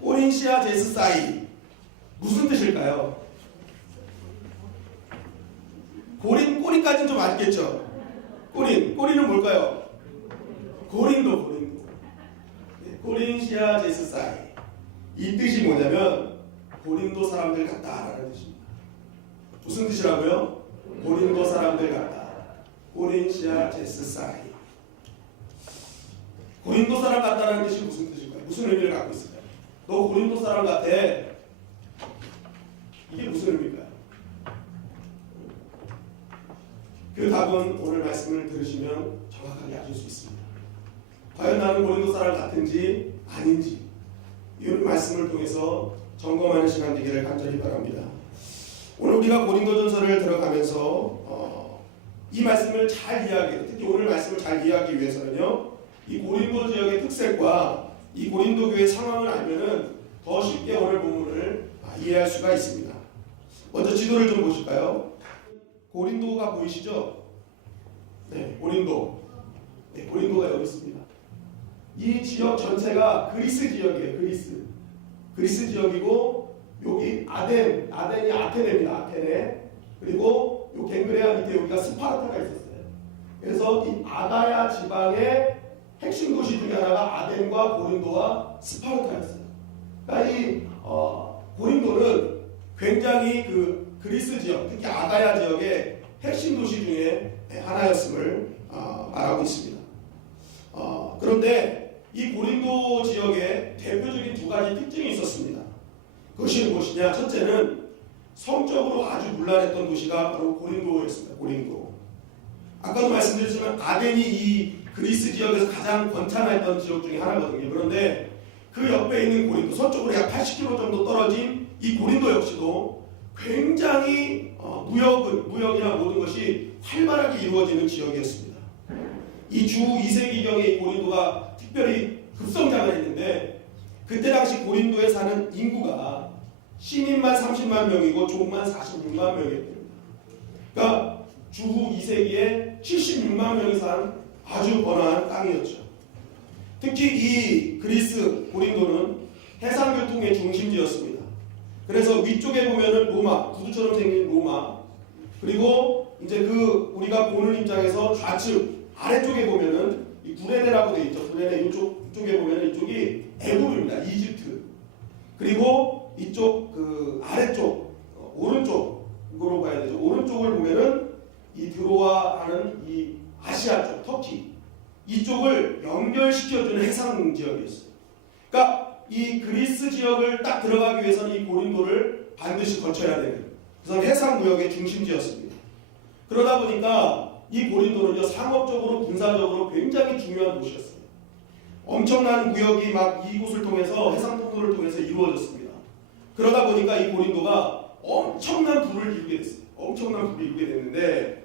꼬린시아 제스사이 무슨 뜻일까요? 꼬린까지는 좀 알겠죠? 꼬리는 뭘까요? 고린도. 네, 꼬린시아 제스사이. 이 뜻이 뭐냐면 고린도 사람들 같다라는 뜻입니다. 무슨 뜻이라고요? 고린도 사람들 같다. 꼬린시아 제스사이. 고린도 사람 같다는 뜻이 무슨 뜻일까요? 무슨 의미를 갖고 있을까요? 너 고린도 사람 같아. 이게 무슨 의미일까요? 그 답은 오늘 말씀을 들으시면 정확하게 아실 수 있습니다. 과연 나는 고린도 사람 같은지 아닌지 이 말씀을 통해서 점검하는 시간 되기를 간절히 바랍니다. 오늘 우리가 고린도전서를 들어가면서 이 말씀을 잘 이해하기, 특히 오늘 말씀을 잘 이해하기 위해서는요, 이 고린도 지역의 특색과 이 고린도 교회의 상황을 알면은 더 쉽게 오늘 본문을 이해할 수가 있습니다. 먼저 지도를 좀 보실까요? 고린도가 보이시죠? 네, 고린도. 네, 고린도가 여기 있습니다. 이 지역 전체가 그리스 지역이에요. 그리스 지역이고 여기 아덴이 아테네입니다. 아테네. 그리고 요 갱그레아 밑에 여기가 스파르타가 있었어요. 그래서 이 아가야 지방의 핵심 도시 중에 하나가 아덴과 고린도와 스파르타였어요. 그러니까 이 고린도는 굉장히 그 그리스 지역, 특히 아가야 지역의 핵심 도시 중에 하나였음을 말하고 있습니다. 그런데 이 고린도 지역에 대표적인 두 가지 특징이 있었습니다. 그것이 무엇이냐? 첫째는 성적으로 아주 문란했던 도시가 바로 고린도였습니다. 고린도. 아까도 말씀드렸지만 아덴이 이 그리스 지역에서 가장 번창했던 지역 중에 하나거든요. 그런데 그 옆에 있는 고린도, 서쪽으로 약 80km 정도 떨어진 이 고린도 역시도 굉장히 무역이나 모든 것이 활발하게 이루어지는 지역이었습니다. 이 주 2세기경에 이 고린도가 특별히 급성장을 했는데 그때 당시 고린도에 사는 인구가 시민만 30만 명이고 종만 46만 명이었습니다. 그러니까 주 2세기에 76만 명이 산 아주 번화한 땅이었죠. 특히 이 그리스 고린도는 해상교통의 중심지였습니다. 그래서 위쪽에 보면은 로마, 구두처럼 생긴 로마, 그리고 이제 그 우리가 보는 입장에서 좌측 아래쪽에 보면은 이 구레네라고 되어 있죠. 구레네 이쪽에 보면은 이쪽이 애굽입니다. 이집트. 그리고 이쪽 그 아래쪽 오른쪽으로 봐야 되죠. 오른쪽을 보면은 이 드로아 하는 이 아시아 쪽 터키 이쪽을 연결시켜주는 해상 지역이었어요. 그러니까 이 그리스 지역을 딱 들어가기 위해서는 이 고린도를 반드시 거쳐야 되는 그래서 해상 무역의 중심지였습니다. 그러다 보니까 이 고린도는요 상업적으로 군사적으로 굉장히 중요한 도시였어요. 엄청난 무역이 막 이곳을 통해서 해상 통로를 통해서 이루어졌습니다. 그러다 보니까 이 고린도가 엄청난 부를 이루게 됐어요. 엄청난 부를 이루게 됐는데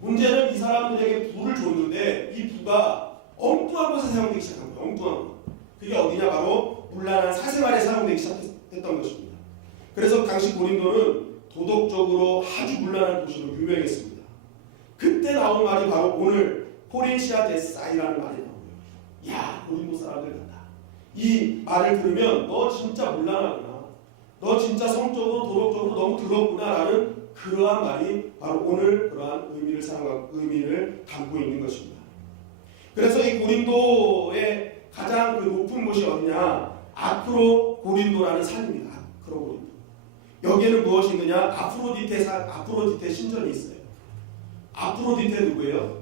문제는 이 사람들에게 부를 줬는데 이 부가 엉뚱한 곳에 사용되기 시작한 거예요. 엉뚱한 곳. 그게 어디냐? 바로 문란한 사생활에 사용되기 시작했던 것입니다. 그래서 당시 고린도는 도덕적으로 아주 문란한 도시로 유명했습니다. 그때 나온 말이 바로 오늘 꼬린시아 제스사이라는 말이 나오고요. 야, 고린도 사람들 같다. 이 말을 들으면 너 진짜 문란하구나. 너 진짜 성적으로 도덕적으로 너무 더럽구나라는 그러한 말이 바로 오늘 그러한 의미를 담고 있는 것입니다. 그래서 이 고린도의 가장 그 높은 곳이 어디냐? 아프로 고린도라는 산입니다. 아프로 고린도. 여기에는 무엇이 있느냐? 아프로디테 신전이 있어요. 아프로디테 누구예요?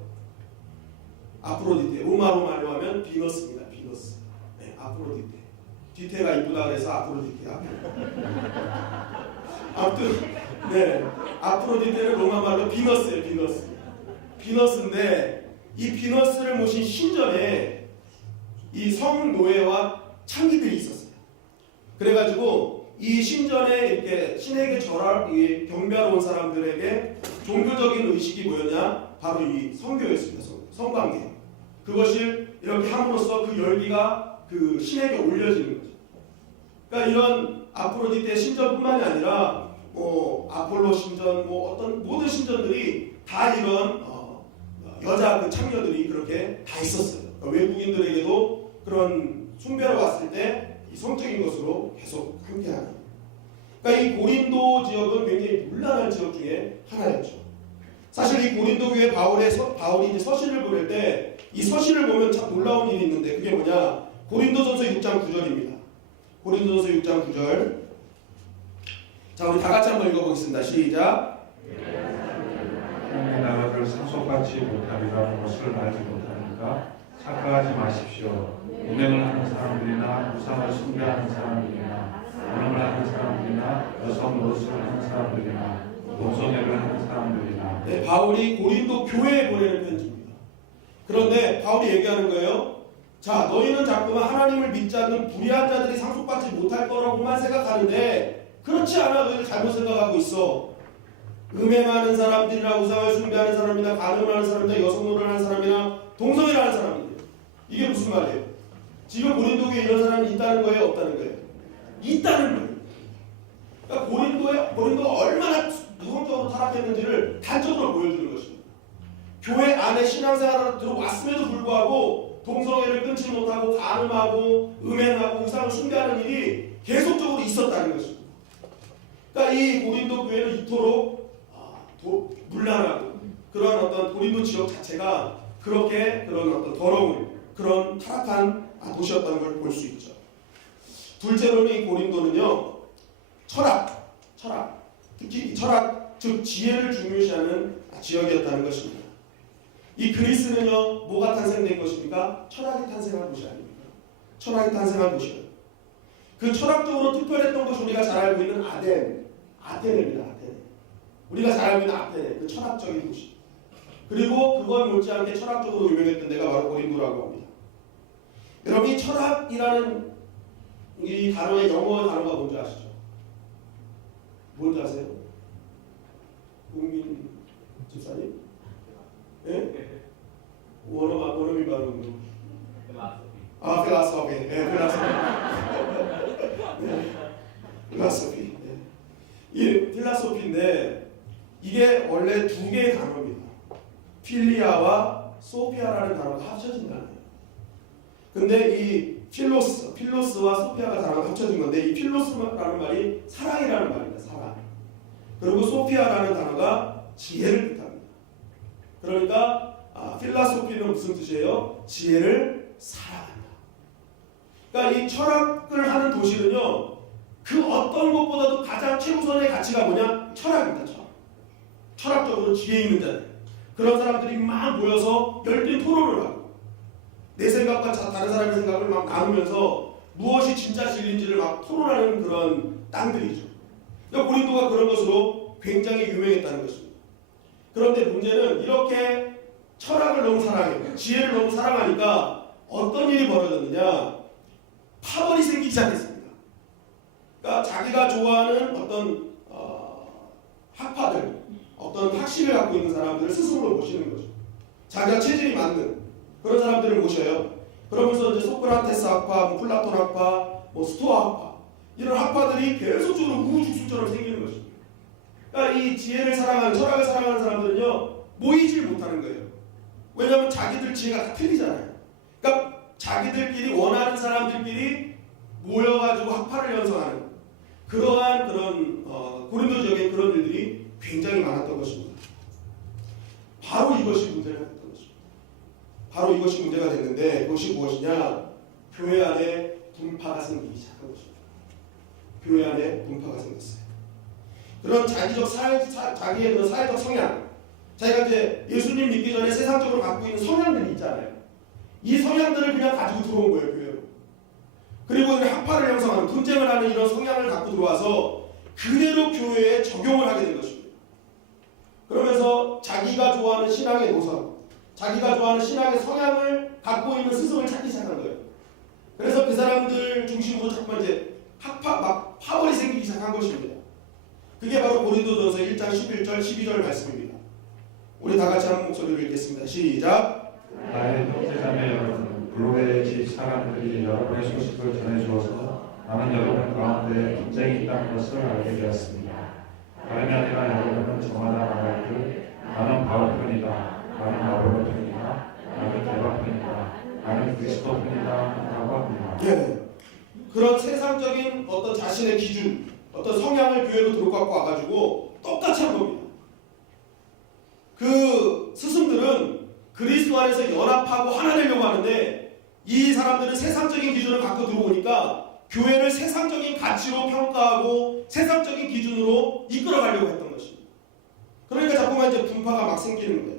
아프로디테. 로마로 말로 하면 비너스입니다. 비너스. 네, 아프로디테. 뒤태가 이쁘다 그래서 아프로디테. 아무튼 네, 아프로디테는 로마 말로 비너스예요. 비너스인데 이 비너스를 모신 신전에 이 성노예와 창기들이 있었어요. 그래가지고 이 신전에 이렇게 신에게 절하기 경배하러 온 사람들에게 종교적인 의식이 뭐였냐? 바로 이 성교였습니다. 성관계. 그것을 이렇게 함으로써 그 열기가 그 신에게 올려지는 거죠. 그러니까 이런 아프로디테 신전뿐만이 아니라 아폴로 신전, 어떤 모든 신전들이 다 이런 여자 그 창녀들이 그렇게 다 있었어요. 그러니까 외국인들에게도 그런 숭배로 왔을 때 이 성적인 것으로 계속 함께하는. 그러니까 이 고린도 지역은 굉장히 문란한 지역 중에 하나였죠. 사실 이 고린도 교회 바울이 이제 서신을 보낼 때 이 서신을 보면 참 놀라운 일이 있는데 그게 뭐냐? 고린도전서 6장 9절입니다. 고린도전서 6장 9절. 자, 우리 다 같이 한번 읽어보겠습니다. 시작. 하나님의 나라를 상속받지 못하리라는 것을 알지 못하니까 착각하지 마십시오. 운행을 하는 사람들이나 우상을 숭배하는 사람들이나 간음을 하는 사람들이나 여성 노릇을 하는 사람들이나 동성애를 하는 사람들이나. 네, 바울이 고린도 교회에 보내는 편지입니다. 그런데 바울이 얘기하는 거예요. 자, 너희는 자꾸만 하나님을 믿지 않는 불의한 자들이 상속받지 못할 거라고만 생각하는데 그렇지 않아. 너희들 잘못 생각하고 있어. 음행하는 사람들이나 우상을 숭배하는 사람이나 간음을 하는 사람이나 여성노릇을 하는 사람이나 동성애를 하는 사람들이에요. 이게 무슨 말이에요? 지금 고린도 교회에 이런 사람이 있다는 거예요? 없다는 거예요? 있다는 거예요. 그러니까 고린도가 얼마나 성적으로 타락했는지를 단적으로 보여주는 것입니다. 교회 안에 신앙생활을 들어왔음에도 불구하고 동성애를 끊지 못하고 간음하고 음행하고 우상을 숭배하는 일이 계속적으로 있었다는 것입니다. 그러니까 이 고린도 교회는 이토록 문란하고 그런 어떤 고린도 지역 자체가 그렇게 그런 어떤 더러운 그런 타락한 도시였다는 걸 볼 수 있죠. 둘째로는 이 고린도는요, 철학, 특히 철학, 즉 지혜를 중요시하는 지역이었다는 것입니다. 이 그리스는요, 뭐가 탄생된 것입니까? 철학이 탄생한 도시 아닙니까? 철학이 탄생한 도시예요. 그 철학적으로 특별했던 것이 우리가 잘 알고 있는 아테네입니다. 아테네. 우리가 잘 알고 있는 아테네, 그 철학적인 도시. 그리고 그걸 못지않게 철학적으로 유명했던 데가 바로 고린도라고 합니다. 여러분, 이 철학이라는 이 단어의 영어 단어가 뭔지 아시죠? 뭔지 아세요? 국민 집사님? 예? 원어민 발음으로. 필라소피. 예, 필라소피. 이 필라소피인데 이게 원래 두 개의 단어입니다. 필리아와 소피아라는 단어가 합쳐진다는 거예요. 근데 이 필로스와 소피아가 단어가 합쳐진 건데 이 필로스라는 말이 사랑이라는 말입니다. 사랑. 그리고 소피아라는 단어가 지혜를 뜻합니다. 그러니까 필라소피는 무슨 뜻이에요? 지혜를 사랑한다. 그러니까 이 철학을 하는 도시는요, 그 어떤 것보다도 가장 최우선의 가치가 뭐냐? 철학입니다. 철학적으로 지혜 있는 자들. 그런 사람들이 막 모여서 열띤 토론을 하고 내 생각과 다른 사람의 생각을 막 나누면서 무엇이 진짜 진리인지를 막 토론하는 그런 땅들이죠. 그러니까 고린도가 그런 것으로 굉장히 유명했다는 것입니다. 그런데 문제는 이렇게 철학을 너무 사랑해요. 지혜를 너무 사랑하니까 어떤 일이 벌어졌느냐? 파벌이 생기기 시작했습니다. 그러니까 자기가 좋아하는 어떤 학파들, 어떤 학식을 갖고 있는 사람들을 스승으로 모시는 거죠. 자기가 체질이 맞는 그런 사람들을 모셔요. 그러면서 이제 소크라테스 학파, 플라톤 학파, 스토아 학파, 이런 학파들이 계속적으로 우후죽순처럼 생기는 것입니다. 그러니까 이 지혜를 사랑하는, 철학을 사랑하는 사람들은요, 모이질 못하는 거예요. 왜냐하면 자기들 지혜가 다 틀리잖아요. 그러니까 자기들끼리 원하는 사람들끼리 모여가지고 학파를 형성하는 그러한 그런 고린도 지역의 그런 일들이 굉장히 많았던 것입니다. 바로 이것이 문제가 됐던 것입니다. 바로 이것이 문제가 됐는데 그것이 무엇이냐? 교회 안에 분파가 생기기 시작한 것입니다. 교회 안에 분파가 생겼어요. 그런 자기의 그런 사회적 성향, 자기가 이제 예수님 믿기 전에 세상적으로 갖고 있는 성향들이 있잖아요. 이 성향들을 그냥 가지고 들어온 거예요, 교회로. 그리고 학파를 형성하는, 분쟁을 하는 이런 성향을 갖고 들어와서 그대로 교회에 적용을 하게 된 것입니다. 그러면서 자기가 좋아하는 신앙의 노선, 자기가 좋아하는 신앙의 성향을 갖고 있는 스승을 찾기 시작한 거예요. 그래서 그 사람들 중심으로 자꾸만 이제 파벌이 생기기 시작한 것입니다. 그게 바로 고린도전서 1장 11절, 12절 말씀입니다. 우리 다 같이 한 목소리로 읽겠습니다. 시작. 나의 형제자매 여러분, 블로의 집 사람들이 여러분의 소식을 전해주어서 나는 여러분 가운데 분쟁이 있다는 것을 알게 되었습니다. 다름이 아니라 여러분은 저마다 말할 듯 나는 바울 편이다, 나는 아볼로 편이다, 나는 게바 편이다, 나는 그리스도 편이다 라고 합니다. 네. 그런 세상적인 어떤 자신의 기준, 어떤 성향을 교회로 들고 갖고 와가지고 똑같이 한 겁니다. 그 스승들은 그리스도 안에서 연합하고 하나 되려고 하는데 이 사람들은 세상적인 기준을 갖고 들어오니까 교회를 세상적인 가치로 평가하고 세상적인 기준으로 이끌어가려고 했던 것입니다. 그러니까 자꾸만 이제 분파가 막 생기는 거예요.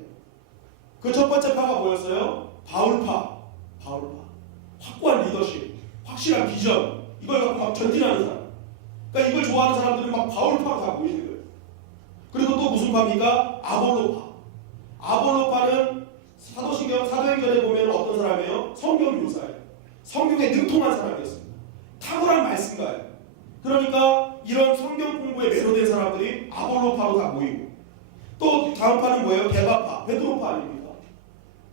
그 첫 번째 파가 뭐였어요? 바울파. 확고한 리더십, 확실한 비전, 이걸 갖고 막 전진하는 사람. 그러니까 이걸 좋아하는 사람들은 막 바울파가 다 모이는 거예요. 그리고 또 무슨 파입니까? 아볼로파. 아볼로파는 사도행전에 보면 어떤 사람이에요? 성경 교사예요. 성경에 능통한 사람이었습니다. 탁월한 말씀가예요. 그러니까 이런 성경 공부에 매료된 사람들이 아볼로파로 다 모이고, 또 다음 파는 뭐예요? 개바파, 베드로파 아닙니까?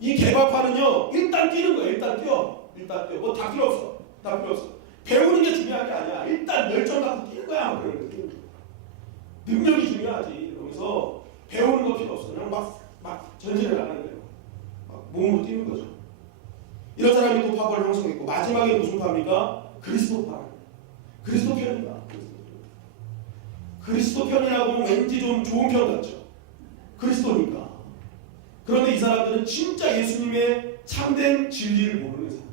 이 개바파는요, 일단 뛰는 거예요. 일단 뛰어. 뭐 다 필요 없어. 배우는 게 중요한 게 아니야. 일단 열정 갖고 뛰는 거야. 그런 거 뛰는 거야. 능력이 중요하지. 그래서 배우는 거 필요 없어. 그냥 막 전진을 안 하는 거예요. 막 몸으로 뛰는 거죠. 이런 사람이 또 파벌을 형성했고, 마지막에 무슨 파입니까? 그리스도파. 그리스도 편이다. 그리스도 편이라고 하면 왠지 좀 좋은 편 같죠. 그리스도니까. 그런데 이 사람들은 진짜 예수님의 참된 진리를 모르는 사람.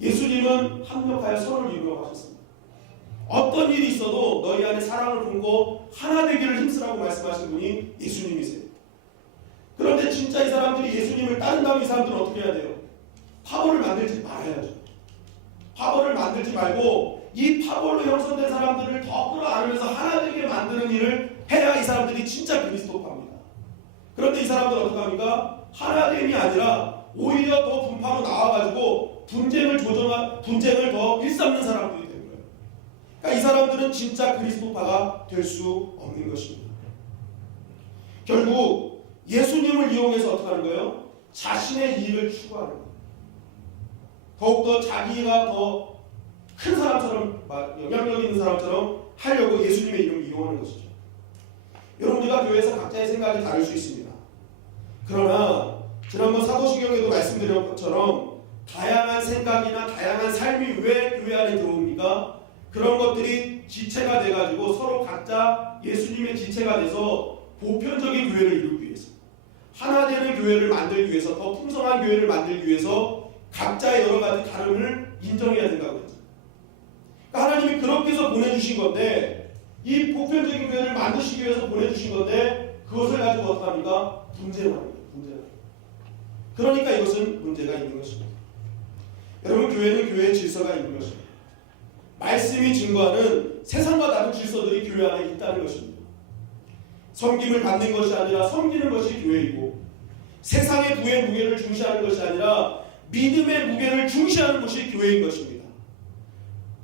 예수님은 합력하여 선을 이루어 가셨습니다. 어떤 일이 있어도 너희 안에 사랑을 품고 하나 되기를 힘쓰라고 말씀하신 분이 예수님이세요. 그런데 진짜 이 사람들이 예수님을 따른다면 이 사람들은 어떻게 해야 돼요? 파벌을 만들지 말아야죠. 파벌을 만들지 말고 이 파벌로 형성된 사람들을 더 끌어안으면서 하나 되게 만드는 일을 해야 이 사람들이 진짜 그리스도파입니다. 그런데 이 사람들은 어떻게 합니까? 하나됨이 아니라 오히려 더 분파로 나와가지고 분쟁을 더 일삼는 사람들이 된 거예요. 그러니까 이 사람들은 진짜 그리스도파가 될 수 없는 것입니다. 결국 예수님을 이용해서 어떻게 하는 거예요? 자신의 이익을 추구하는 거예요. 더욱더 자기가 더 큰 사람처럼, 영향력 있는 사람처럼 하려고 예수님의 이름을 이용하는 것이죠. 여러분, 우리가 교회에서 각자의 생각이 다를 수 있습니다. 그러나 지난번 사도신경에도 말씀드린 것처럼 다양한 생각이나 다양한 삶이 왜 교회 안에 들어옵니까? 그런 것들이 지체가 돼가지고 서로 각자 예수님의 지체가 돼서 보편적인 교회를 이루기 위해서, 하나 되는 교회를 만들기 위해서, 더 풍성한 교회를 만들기 위해서 각자의 여러 가지 다름을 인정해야 된다고 했죠. 그러니까 하나님이 그렇게 해서 보내주신 건데, 이 보편적인 교회를 만드시기 위해서 보내주신 건데 그것을 가지고 어떻게 합니까? 분쟁합니다. 그러니까 이것은 문제가 있는 것입니다. 여러분, 교회는 교회의 질서가 있는 것입니다. 말씀이 증거하는 세상과 다른 질서들이 교회 안에 있다는 것입니다. 섬김을 받는 것이 아니라 섬기는 것이 교회이고, 세상의 부의 무게를 중시하는 것이 아니라 믿음의 무게를 중시하는 것이 교회인 것입니다.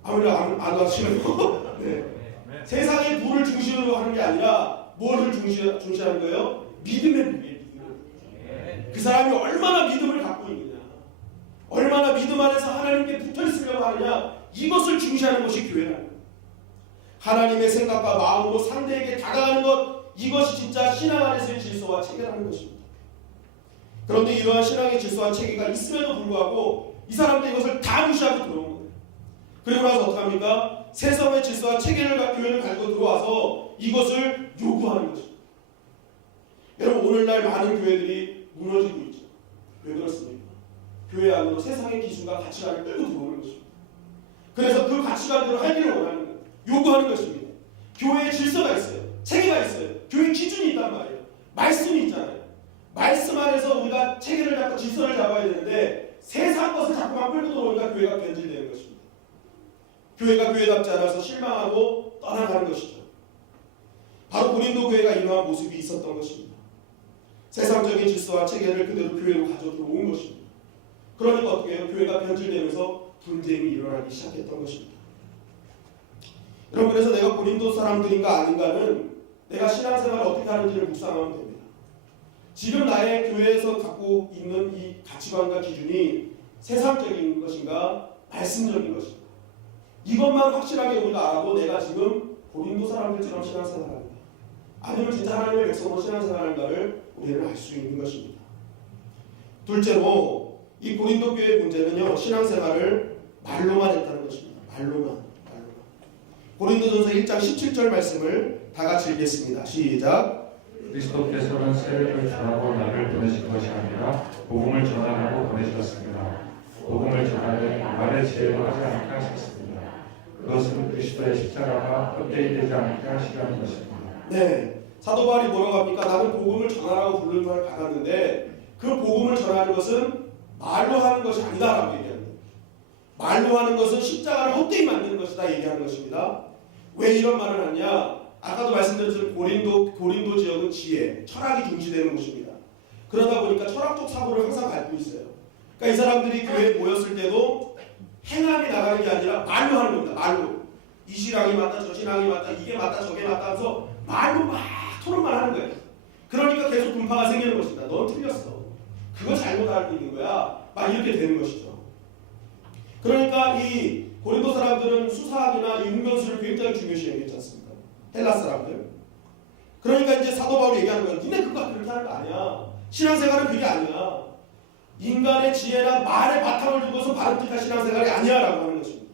아무래도 안 하시네요. 네. 세상의 부를 중심으로 하는 게 아니라 뭐를 중시하는 거예요? 믿음의 무게. 그 사람이 얼마나 믿음을 갖고 있느냐, 얼마나 믿음 안에서 하나님께 붙어 있으려고 하느냐, 이것을 중시하는 것이 교회라는 거예요. 하나님의 생각과 마음으로 상대에게 다가가는 것, 이것이 진짜 신앙 안에서의 질서와 체계라는 것입니다. 그런데 이러한 신앙의 질서와 체계가 있음에도 불구하고 이 사람들이 이것을 다 무시하고 들어온 거예요. 그리고 나서 어떻게 합니까? 세상의 질서와 체계를 교회를 가지고 들어와서 이것을 요구하는 것입니다. 여러분, 오늘날 많은 교회들이 무너지고 있죠. 왜 그렇습니까? 교회 안으로 세상의 기준과 가치관을 끌고 들어오는 것입니다. 그래서 그 가치관대로 하기를 원하는 거예요. 요구하는 것입니다. 교회에 질서가 있어요. 체계가 있어요. 교회 기준이 있단 말이에요. 말씀이 있잖아요. 말씀 안에서 우리가 체계를 잡고 질서를 잡아야 되는데 세상 것을 자꾸만 끌고 들어오니까 교회가 변질되는 것입니다. 교회가 교회답지 않아서 실망하고 떠나가는 것이죠. 바로 고린도 교회가 이러한 모습이 있었던 것입니다. 세상적인 질서와 체계를 그대로 교회로 가져 들어온 것입니다. 그러니까 어떻게 해요? 교회가 변질되면서 분쟁이 일어나기 시작했던 것입니다. 여러분, 그래서 내가 고린도 사람들인가 아닌가는 내가 신앙생활을 어떻게 하는지를 묵상하면 됩니다. 지금 나의 교회에서 갖고 있는 이 가치관과 기준이 세상적인 것인가 말씀적인 것인가, 이것만 확실하게 우리가 알아도 내가 지금 고린도 사람들처럼 신앙생활합니다. 아니면 진짜 하나님의 백성으로 신앙생활한가를 우리는 알 수 있는 것입니다. 둘째로 이 고린도 교회의 문제는요, 신앙생활을 말로만 했다는 것입니다. 말로만. 고린도전서 1장 17절 말씀을 다 같이 읽겠습니다. 시작. 그리스도께서는 세례를 주라고 나를 보내신 것이 아니라 복음을 전하라고 보내셨습니다. 복음을 전하되 말의 지혜로 하지 않게 하셨습니다. 그것은 그리스도의 십자가가 헛되이 되지 않게 하시라는 것입니다. 네, 사도 바울이 뭐라고 합니까? 나는 복음을 전하라고 부르는 걸 받았는데 그 복음을 전하는 것은 말로 하는 것이 아니다라고 얘기합니다. 말로 하는 것은 십자가를 헛되이 만드는 것이다 얘기하는 것입니다. 왜 이런 말을 하냐? 아까도 말씀드렸지만 고린도 지역은 지혜, 철학이 중시되는 곳입니다. 그러다 보니까 철학적 사고를 항상 갖고 있어요. 그러니까 이 사람들이 교회에 모였을 때도 행함이 나가는 게 아니라 말로 하는 겁니다. 말로. 이 신앙이 맞다, 저 신앙이 맞다, 이게 맞다, 저게 맞다 하면서 말로 막 토론만 하는 거예요. 그러니까 계속 분파가 생기는 것입니다. 넌 틀렸어. 그거 잘못 알고 있는 거야. 막 이렇게 되는 것이죠. 그러니까 이 고린도 사람들은 수사학이나 이 웅변수를 굉장히 중요시 여겼지 않습니까? 헬라 사람들. 그러니까 이제 사도 바울이 얘기하는 거예요. 니네 그거 그렇게 하는 거 아니야. 신앙생활은 그게 아니야. 인간의 지혜나 말의 바탕을 두고서 바람직한 신앙생활이 아니야 라고 하는 것입니다.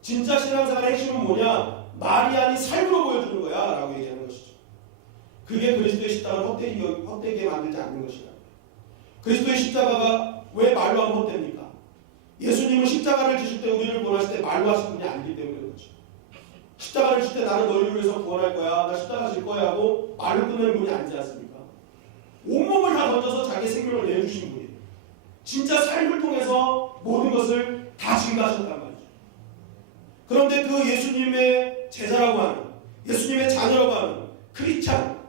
진짜 신앙생활의 핵심은 뭐냐? 말이 아닌 삶으로 보여주는 거야 라고 얘기하는 것이죠. 그게 그리스도의 십자가를 헛되게 만들지 않는 것이다. 그리스도의 십자가가 왜 말로 하면 헛됩니까? 예수님은 십자가를 지실 때 우리를 구원하실 때 말로 하신 분이 아니기 때문에 그렇죠. 십자가를 질 때 나는 너희를 위해서 구원할 거야. 나 십자가 질 거야 하고 말로 끝내는 분이 아니지 않습니까? 온몸을 다 던져서 자기 생명을 내주신 분이에요. 진짜 삶을 통해서 모든 것을 다 증가하셨단 말이죠. 그런데 그 예수님의 제자라고 하는, 예수님의 자녀라고 하는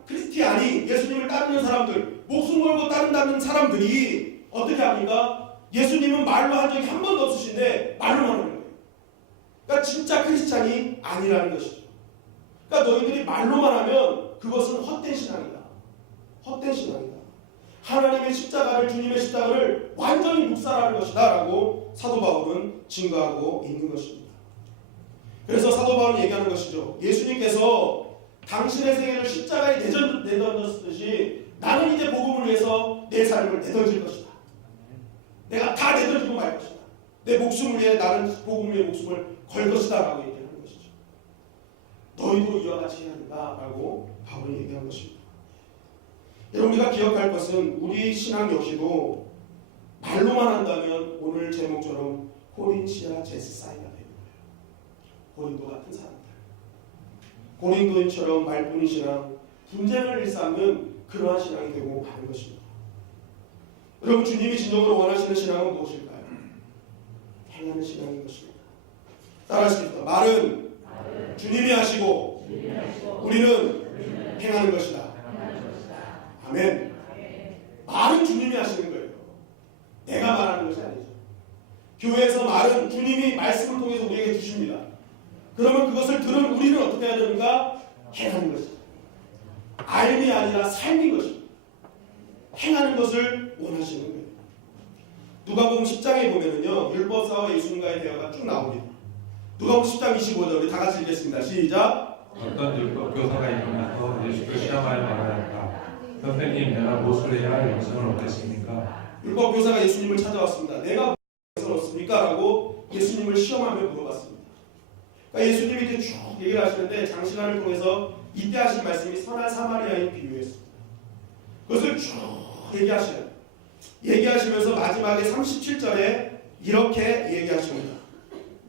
크리스티안이 예수님을 따르는 사람들, 목숨 걸고 따른다는 사람들이 어떻게 합니까? 예수님은 말로 한 적이 한 번도 없으신데 말로만 하는 거예요. 그러니까 진짜 크리스찬이 아니라는 것이죠. 그러니까 너희들이 말로만 하면 그것은 헛된 신앙이다. 헛된 신앙이다. 하나님의 십자가를, 주님의 십자가를 완전히 묵살하는 것이다 라고 사도 바울은 증거하고 있는 것입니다. 그래서 사도 바울은 얘기하는 것이죠. 예수님께서 당신의 생애를 십자가에 내던졌듯이 나는 이제 복음을 위해서 내 삶을 내던질 것이다. 내가 다 내던지고 말 것이다. 내 목숨을 위해 나는 복음 위에 목숨을 걸 것이다 라고 얘기하는 것이죠. 너희도 이와 같이 해야 된다 라고 바울이 얘기한 것입니다. 여러분, 우리가 기억할 것은 우리 신앙 역시도 말로만 한다면 오늘 제목처럼 코린시아 제스사이가 되는 거예요. 고린도 같은 사람들, 고린도인처럼 말뿐인 신앙, 분쟁을 일삼는 그러한 신앙이 되고 가는 것입니다. 여러분, 주님이 진정으로 원하시는 신앙은 무엇일까요? 행하는 신앙인 것입니다. 따라하십시다. 말은 주님이 하시고 우리는 행하는 것이다. 아멘. 말은 주님이 하시는 거예요. 내가 말하는 것이 아니죠. 교회에서 말은 주님이 말씀을 통해서 우리에게 주십니다. 그러면 그것을 들은 우리는 어떻게 해야 되는가? 행하는 것이다. 알미 아니라 삶인 것입니다. 행하는 것을 원하시는 거예요. 누가복음 10장에 보면은요, 율법사와 예수님과의 대화가 쭉 나옵니다. 누가복음 10장 25절 우리 다 같이 읽겠습니다. 시작. 어떤 율법 교사가 일어나서 예수를 시험하여 말하였다. 선생님, 내가 무엇을 해야 영생을 얻겠습니까? 율법 교사가 예수님을 찾아왔습니다. 내가 무엇을 얻습니까? 라고 예수님을 시험하며 물어봤습니다. 그러니까 예수님이 이제 쭉 얘기를 하시는데 장시간을 통해서 이때 하신 말씀이 선한 사마리아인 비유였습니다. 그것을 쭉 얘기하시면서 마지막에 37절에 이렇게 얘기하십니다.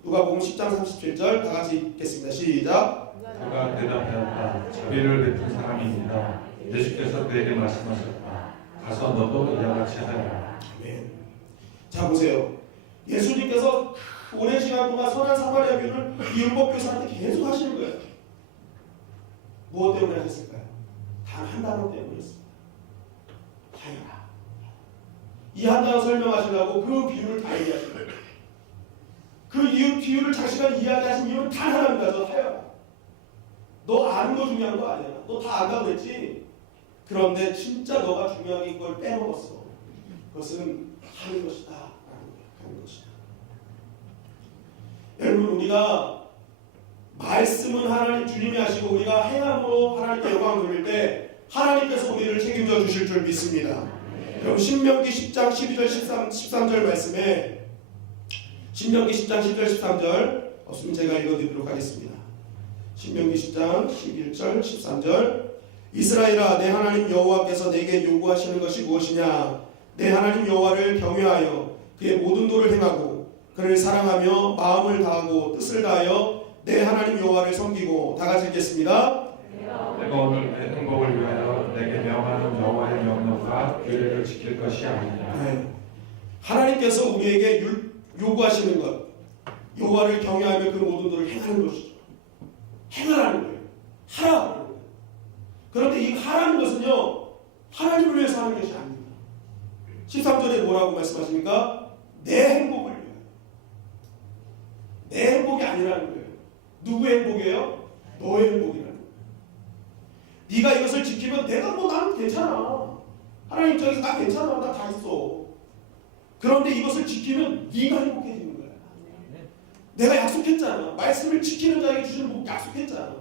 누가복음 10장 37절 다 같이 읽겠습니다. 시작. 그가 대답하였다. 자비를 베푼 사람입니다. 예수께서 그에게 말씀하셨다. 가서 너도 이와 같이 하라. 아멘. 자, 보세요. 예수님께서 오랜 시간 동안 선한 사마리아 비유를 이 율법 교사한테 계속 하시는 거예요. 무엇 때문에 하셨을까요? 단 한 단어 때문이었습니다. 하여라. 이 한 단어 설명하시려고 그 비유를 다 얘기하신 거예요. 그 비유를 장시간 이야기하신 이유는 단 하나입니다. 너 하여라. 너 아는 거 중요한 거 아니야. 너 다 안다고 그랬지? 그런데 진짜 너가 중요한 걸 빼먹었어. 그것은 하는 것이다. 하는 것이다. 여러분, 우리가 말씀은 하나님 주님이 하시고 우리가 행함으로 하나님께 영광을 돌릴 때 하나님께서 우리를 책임져 주실 줄 믿습니다. 여러분, 신명기 10장 12절 13절 말씀에 신명기 10장 10절 13절 없으면 제가 읽어드리도록 하겠습니다. 신명기 10장 11절 13절 이스라엘아 내 하나님 여호와께서 내게 요구하시는 것이 무엇이냐 내 하나님 여호와를 경외하여 그의 모든 도를 행하고 그를 사랑하며 마음을 다하고 뜻을 다하여 내 하나님 여호와를 섬기고 다 같이 읽겠습니다. 내가 오늘 내 행복을 위하여 내게 명하는 여호와의 명령과 규례를 지킬 것이 아니냐. 네. 하나님께서 우리에게 요구하시는 것 여호와를 경외하며 그 모든 도를 행하는 것이죠. 행하라는 거예요. 하라는 거예요. 그런데 이 하라는 것은요 하나님을 위해서 하는 것이 아닙니다. 13절에 뭐라고 말씀하십니까? 내 행복을 위하여. 내 행복이 아니라는 거예요. 누구의 행복이에요? 너의 행복이라는 거예요. 네가 이것을 지키면 내가 나는 괜찮아. 하나님 입장에서 나 괜찮아. 나 다 있어. 그런데 이것을 지키면 네가 행복해지는 거야. 내가 약속했잖아. 말씀을 지키는 자에게 주시는 복 약속했잖아.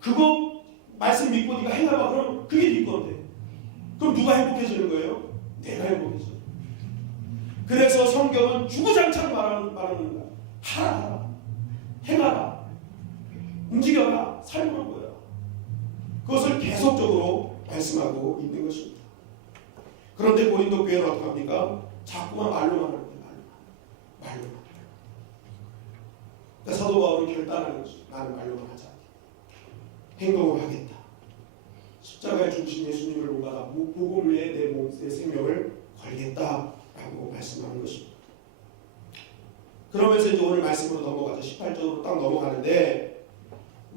그거 말씀 믿고 네가 행해봐. 그럼 그게 네 건데. 그럼 누가 행복해지는 거예요? 내가 행복해져. 그래서 성경은 주구장창 말하는 거야. 하라. 행하라. 움직여라. 삶으로 보여라. 그것을 계속적으로 말씀하고 있는 것입니다. 그런데 고린도 교회는 어떻게 합니까? 자꾸만 말로만 하는 거예요. 말로만. 그러니까 사도 바울은 결단하는 거죠. 나는 말로만 하지 않겠다. 행동을 하겠다. 십자가에 죽으신 예수님을 오가다 복음 위에 내 몸, 내 생명을 걸겠다라고 말씀하는 것입니다. 그러면서 이제 오늘 말씀으로 넘어가죠. 18절로 딱 넘어가는데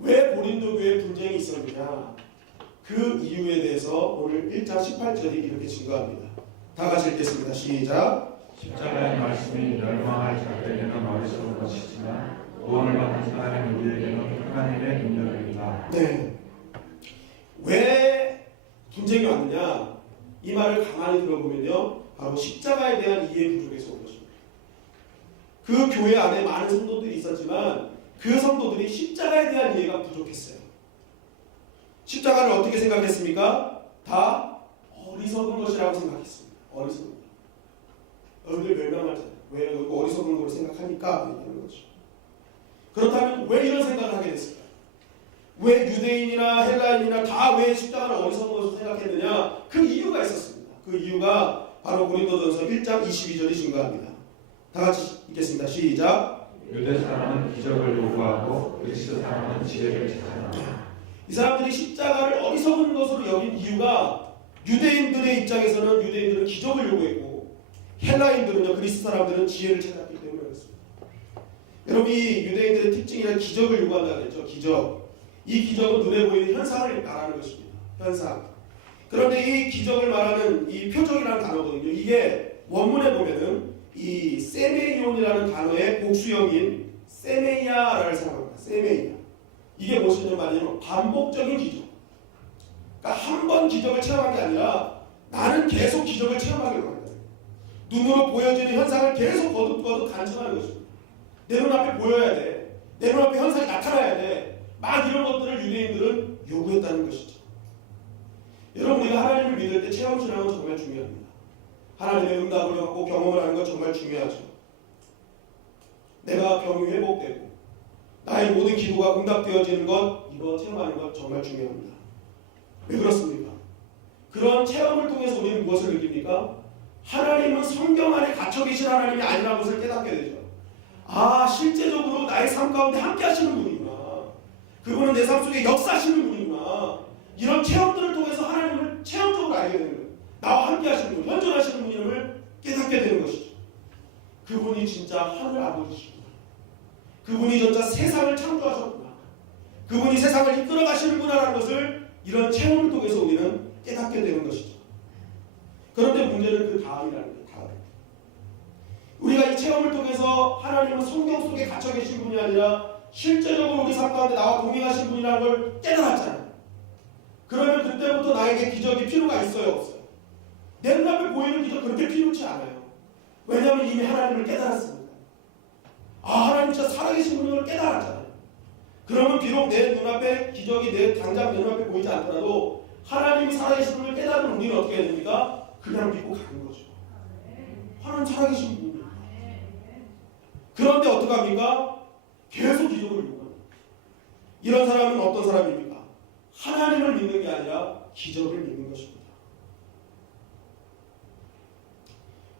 왜 고린도 교회에 분쟁이 있었느냐 그 이유에 대해서 오늘 1장 18절이 이렇게 증거합니다. 다 같이 읽겠습니다. 시작. 십자가의 말씀이 멸망할 자들에게는 어리석은 것이지만 구원을 받은 사람인 우리에게는 하나님의 능력입니다. 네. 왜 분쟁이 왔느냐 이 말을 가만히 들어보면요 바로 십자가에 대한 이해 부족에서 온 것입니다. 그 교회 안에 많은 성도들이 있었지만 그 성도들이 십자가에 대한 이해가 부족했어요. 십자가를 어떻게 생각했습니까? 다 어리석은 것이라고 생각했습니다. 어리석은 것. 너희들 멸망하잖아요. 왜 어리석은 걸로 생각하니까 얘기하는 거죠. 그렇다면 왜 이런 생각을 하게 됐을까요? 왜 유대인이나 헬라인이나 다 왜 십자가를 어리석은 것으로 생각했느냐? 그 이유가 있었습니다. 그 이유가 바로 고린도전서 1장 22절이 증거합니다. 다 같이 읽겠습니다. 시작. 유대 사람은 기적을 요구하고 그리스 사람은 지혜를 찾아라. 이 사람들이 십자가를 어리석은 것으로 여긴 이유가 유대인들의 입장에서는 유대인들은 기적을 요구했고 헬라인들은요 그리스 사람들은 지혜를 찾았기 때문에 그렇습니다. 여러분 이 유대인들의 특징이란 기적을 요구한다고 했죠. 기적. 이 기적은 눈에 보이는 현상을 말하는 것입니다. 현상. 그런데 이 기적을 말하는 이 표적이라는 단어거든요. 이게 원문에 보면은 이 세메이온이라는 단어의 복수형인 세메이아를 사용합니다. 세메이아. 이게 무슨 말이냐면 반복적인 기적. 그러니까 한 번 기적을 체험한 게 아니라 나는 계속 기적을 체험하기로 합니다. 눈으로 보여지는 현상을 계속 거듭거듭 간청하는 것입니다. 내 눈앞에 보여야 돼. 내 눈앞에 현상이 나타나야 돼. 막 이런 것들을 유대인들은 요구했다는 것이죠. 여러분 우리가 하나님을 믿을 때 체험신앙은 정말 중요합니다. 하나님의 응답을 받고 경험을 하는 건 정말 중요하죠. 내가 병이 회복되고 나의 모든 기도가 응답되어지는 것 이거 체험하는 것 정말 중요합니다. 왜 그렇습니까? 그런 체험을 통해서 우리는 무엇을 느낍니까? 하나님은 성경 안에 갇혀 계신 하나님이 아니라는 것을 깨닫게 되죠. 아 실제적으로 나의 삶 가운데 함께 하시는 분이구나. 그분은 내 삶 속에 역사하시는 분이구나. 이런 체험들을 통해서 하나님을 체험적으로 알게 되는 거예요. 나와 함께 하시는 분, 현존하시는 분임을 깨닫게 되는 것이죠. 그분이 진짜 하늘 아버지시구나. 그분이 진짜 세상을 창조하셨구나. 그분이 세상을 이끌어 가시는구나라는 것을 이런 체험을 통해서 우리는 깨닫게 되는 것이죠. 그런데 문제는 그 다음이라는 거예요. 다음. 우리가 이 체험을 통해서 하나님은 성경 속에 갇혀 계신 분이 아니라 실제적으로 우리 삶 가운데 나와 동행하신 분이라는 걸 깨달았잖아요. 그러면 그때부터 나에게 기적이 필요가 있어요? 없어요? 내 눈앞에 보이는 기적 그렇게 필요치 않아요. 왜냐하면 이미 하나님을 깨달았습니다. 아 하나님 진짜 살아계신 분을 깨달았잖아요. 그러면 비록 내 눈앞에 기적이 당장 내 눈앞에 보이지 않더라도 하나님이 살아계신 분을 깨달은 우리는 어떻게 해야 됩니까? 그냥 믿고 가는 거죠. 하나님 살아계신 분입니다. 그런데 어떡합니까? 계속 기적을 요구합니다. 이런 사람은 어떤 사람입니까? 하나님을 믿는 게 아니라 기적을 믿는 것입니다.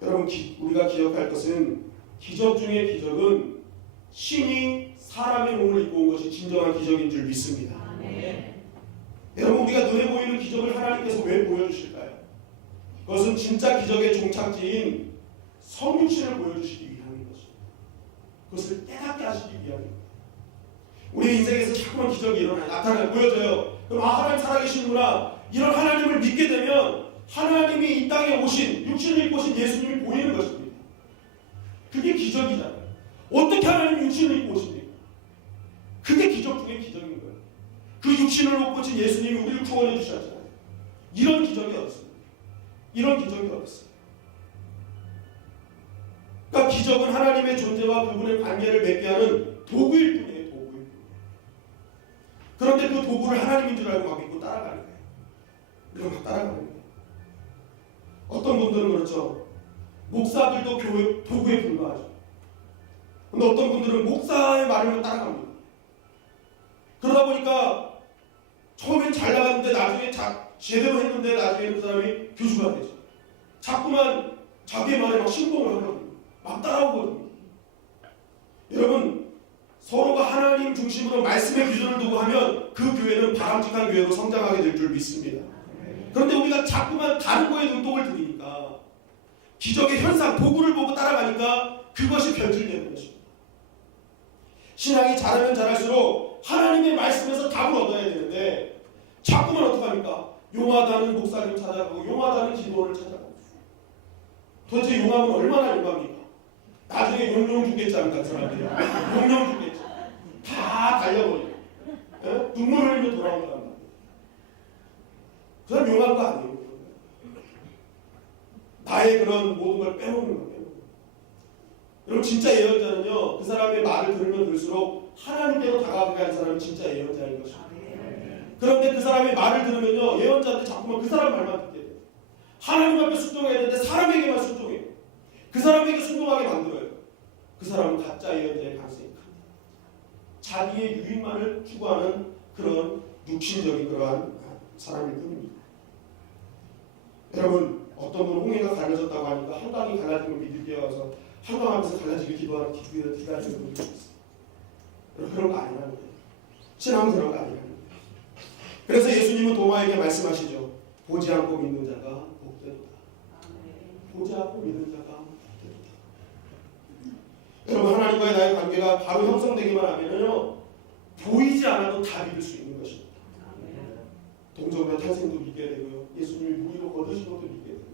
여러분, 우리가 기억할 것은 기적 중에 기적은 신이 사람의 몸을 입고 온 것이 진정한 기적인 줄 믿습니다. 여러분, 우리가 눈에 보이는 기적을 하나님께서 왜 보여주실까요? 그것은 진짜 기적의 종착지인 성육신을 보여주시기 위함인 것입니다. 그것을 깨닫게 하시기 위함입니다. 우리 인생에서 자꾸만 기적이 일어나요. 나타나요. 보여져요. 그럼 하나님 살아계시는구나. 이런 하나님을 믿게 되면 하나님이 이 땅에 오신, 육신을 입고 오신 예수님이 보이는 것입니다. 그게 기적이잖아요. 어떻게 하나님이 육신을 입고 오십니까? 그게 기적 중에 기적인 거예요. 그 육신을 입고 오신 예수님이 우리를 구원해 주셨잖아요. 이런 기적이 어딨습니까? 이런 기적이 어딨어요? 그러니까 기적은 하나님의 존재와 그분의 관계를 맺게 하는 도구일 뿐이에요. 도구일 뿐이에요. 그런데 그 도구를 하나님인 줄 알고 막 믿고 따라가는 거예요. 이거 막 따라가는 거예요. 어떤 분들은 그렇죠. 목사들도 교회 도구에 불과하죠. 근데 어떤 분들은 목사의 말을 따라갑니다. 그러다 보니까 처음엔 잘 나갔는데 나중에 제대로 했는데 나중에는 그 사람이 교주가 되죠. 자꾸만 자기의 말에 막 신봉을 하거든요. 막 따라오거든요. 여러분, 서로가 하나님 중심으로 말씀의 기준을 두고 하면 그 교회는 바람직한 교회로 성장하게 될 줄 믿습니다. 그런데 우리가 자꾸만 다른 거에 눈독을 들이니까 기적의 현상, 도구를 보고 따라가니까 그것이 변질되는 것입니다. 신앙이 자라면 자랄수록 하나님의 말씀에서 답을 얻어야 되는데 자꾸만 어떡합니까? 용하다는 목사님 찾아가고 용하다는 기도를 찾아가고 도대체 용하면 얼마나 용합니까? 나중에 용용 죽겠지 않을까 그 사람들이. 용용 죽겠지. 다 달려버려요. 예? 눈물을 흘리며 돌아온 거란 말이에요. 그 사람 용한 거 아니에요. 나의 그런 모든 걸 빼먹는 거예요. 여러분, 진짜 예언자는요, 그 사람의 말을 들으면 들을수록 하나님께로 다가가게 하는 사람은 진짜 예언자인 것입니다. 그런데 그 사람의 말을 들으면요, 예언자한테 자꾸만 그 사람 말만 듣게 돼요. 하나님 앞에 순종해야 되는데 사람에게만 순종해요. 그 사람에게 순종하게 만들어요. 그 사람은 가짜 예언자의 가능성이 큽니다. 자기의 유익만을 추구하는 그런 육신적인 그러한 사람일 뿐입니다. 여러분, 어떤 분은 홍해가 갈라졌다고 하니까 한강이 갈라진 걸 믿을게 와서 한강 앞에서 갈라지길 기도하는 기다리는 분들이 있어요. 여러분, 그런 거 아니라는 거예요. 신앙은 그런 거 아니라는 거예요. 그래서 예수님은 도마에게 말씀하시죠. 보지 않고 믿는 자가 복되도다. 보지 않고 믿는 자가 복되도다. 여러분, 하나님과의 나의 관계가 바로 형성되기만 하면요, 보이지 않아도 다 믿을 수 있는 것입니다. 동정녀 탄생도 믿게 되고요, 예수님이 무리로 거두신 것도 믿게 되고요,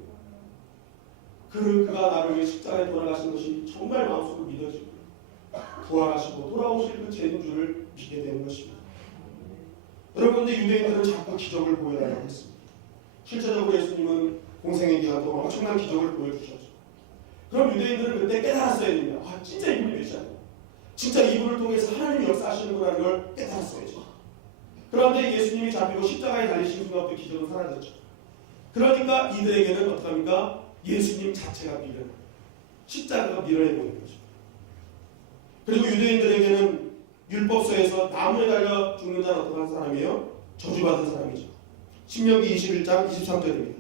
그가 나를 위해 십자가에 돌아가신 것이 정말 마음속으로 믿어지고 부활하시고 돌아오실 그 재림주를 믿게 되는 것입니다. 여러분, 근데 유대인들은 자꾸 기적을 보여달라고 했습니다. 실제적으로 예수님은 공생의 기간 동안 엄청난 기적을 보여주셨죠. 그럼 유대인들은 그때 깨달았어야 됩니다. 아, 진짜 이분이 메시아다. 진짜 이분을 통해서 하나님이 역사하시는구나라는 걸 깨달았어야죠. 그런데 예수님이 잡히고 십자가에 달리신 순간부터 기적은 사라졌죠. 그러니까 이들에게는 어떡합니까? 예수님 자체가 밀어내요. 십자가가 밀어내버리는 것입니다. 그리고 유대인들에게는 율법서에서 나무에 달려 죽는 자는 어떤 사람이에요? 저주받은 사람이죠. 신명기 21장 23절입니다.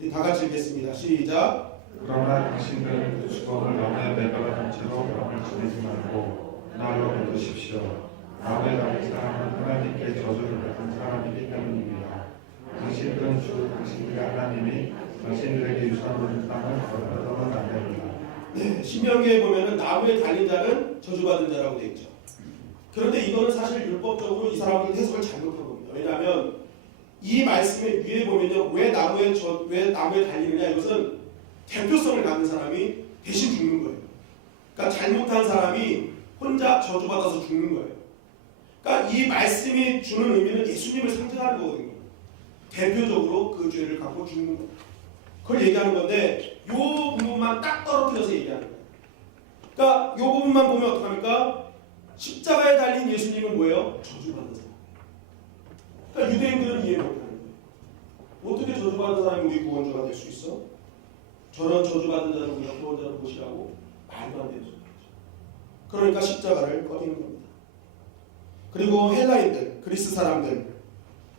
우리 다 같이 읽겠습니다. 시작. 그러나 당신들은 그 주먹을 나무에 매달아 둔 채로 뺨을 치르지 말고 날로 믿으십시오. 나무에 달린 사람은 하나님께 저주를 받은 사람이기 때문입니다. 당신들은 주 당신들의 하나님이 당신들에게 유산으로 준 땅을 거둬서는 안 됩니다. 네, 신명기에 보면은 나무에 달린 자는 저주받은 자라고 되어 있죠. 그런데 이거는 사실 율법적으로 이 사람들 해석을 잘못한 겁니다. 왜냐하면 이 말씀의 위에 보면요, 왜 나무에 달리느냐, 이것은 대표성을 갖는 사람이 대신 죽는 거예요. 그러니까 잘못한 사람이 혼자 저주받아서 죽는 거예요. 그러니까 이 말씀이 주는 의미는 예수님을 상징하는 거거든요. 대표적으로 그 죄를 갖고 죽는 거예요. 그걸 얘기하는 건데 이 부분만 딱 떨어뜨려서 얘기하는 거예요. 그러니까 이 부분만 보면 어떡합니까? 십자가에 달린 예수님은 뭐예요? 저주받은 사람. 그러니까 유대인들은 이해 못하는 거예요. 어떻게 저주받은 사람이 우리 구원주가 될 수 있어? 저런 저주받은 자를 우리가 구원자로 보시라고 말도 안 되는 소리죠. 그러니까 십자가를 꺼리는 겁니다. 그리고 헬라인들, 그리스 사람들,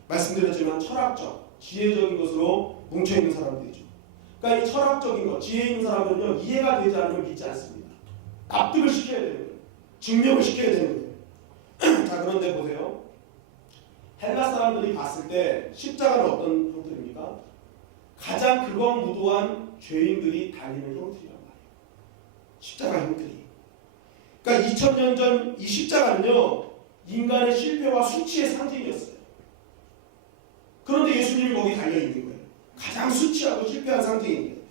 말씀드렸지만 철학적, 지혜적인 것으로 뭉쳐있는 사람들이죠. 그러니까 이 철학적인 것, 지혜 있는 사람들은요, 이해가 되지 않으면 믿지 않습니다. 납득을 시켜야 되는 거예요. 증명을 시켜야 되는 거예요. 자, 그런데 보세요. 헬라 사람들이 봤을 때 십자가는 어떤 형태입니까? 가장 극악무도한 죄인들이 달리는 형태란 말이에요. 십자가 형태이. 그러니까 2000년 전 이 십자가는요, 인간의 실패와 수치의 상징이었어요. 그런데 예수님이 거기 달려있는 거예요. 가장 수치하고 실패한 상징입니다.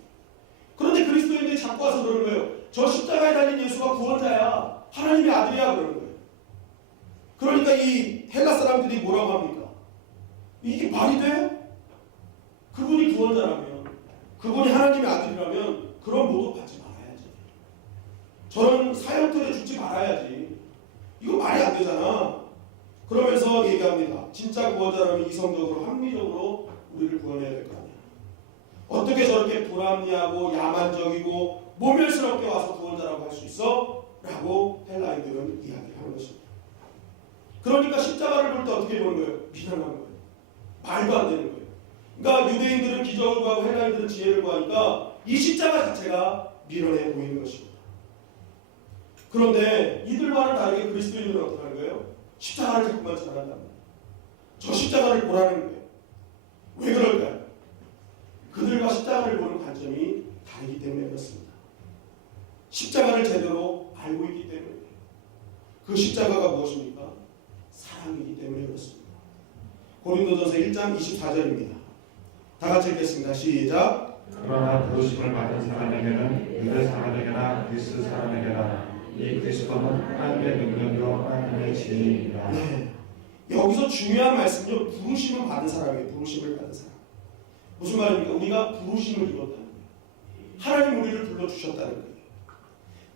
그런데 그리스도인들이 자꾸 와서 그러는 거예요. 저 십자가에 달린 예수가 구원자야. 하나님의 아들이야. 그러는 거예요. 그러니까 이 헬라 사람들이 뭐라고 합니까? 이게 말이 돼? 그분이 구원자라면, 그분이 하나님의 아들이라면 그런 모독 받지 말아야지. 저런 사형틀에 죽지 말아야지. 이거 말이 안 되잖아. 그러면서 얘기합니다. 진짜 구원자라면 이성적으로 합리적으로 우리를 구원해야 될 거 아니야. 어떻게 저렇게 불합리하고 야만적이고 모멸스럽게 와서 구원자라고 할 수 있어? 라고 헬라인들은 이야기를 하는 것입니다. 그러니까 십자가를 볼 때 어떻게 보는 거예요? 비난하는 거예요. 말도 안 되는 거예요. 그러니까 유대인들은 기적을 구하고 헬라인들은 지혜를 구하니까 이 십자가 자체가 미련해 보이는 것입니다. 그런데 이들과는 다르게 그리스도인들은 어떻게 하는 거예요? 십자가를 자꾸만 전한단 말이에요. 저 십자가를 보라는 거예요. 왜 그럴까요? 그들과 십자가를 보는 관점이 다르기 때문에 그렇습니다. 십자가를 제대로 알고 있기 때문에 그 십자가가 무엇입니까? 사랑이기 때문에 그렇습니다. 고린도전서 1장 24절입니다. 다 같이 읽겠습니다. 시작. 그러나 부르심을 받은 사람에게는 유대 사람에게나 그리스 사람에게나 이 그리스도는 하나님의 능력이요 하나님의 지혜입니다. 네. 여기서 중요한 말씀은요. 부르심을 받은 사람이에요. 부르심을 받은 사람. 무슨 말입니까? 우리가 부르심을 입었다는 거예요. 하나님 우리를 불러주셨다는 거예요.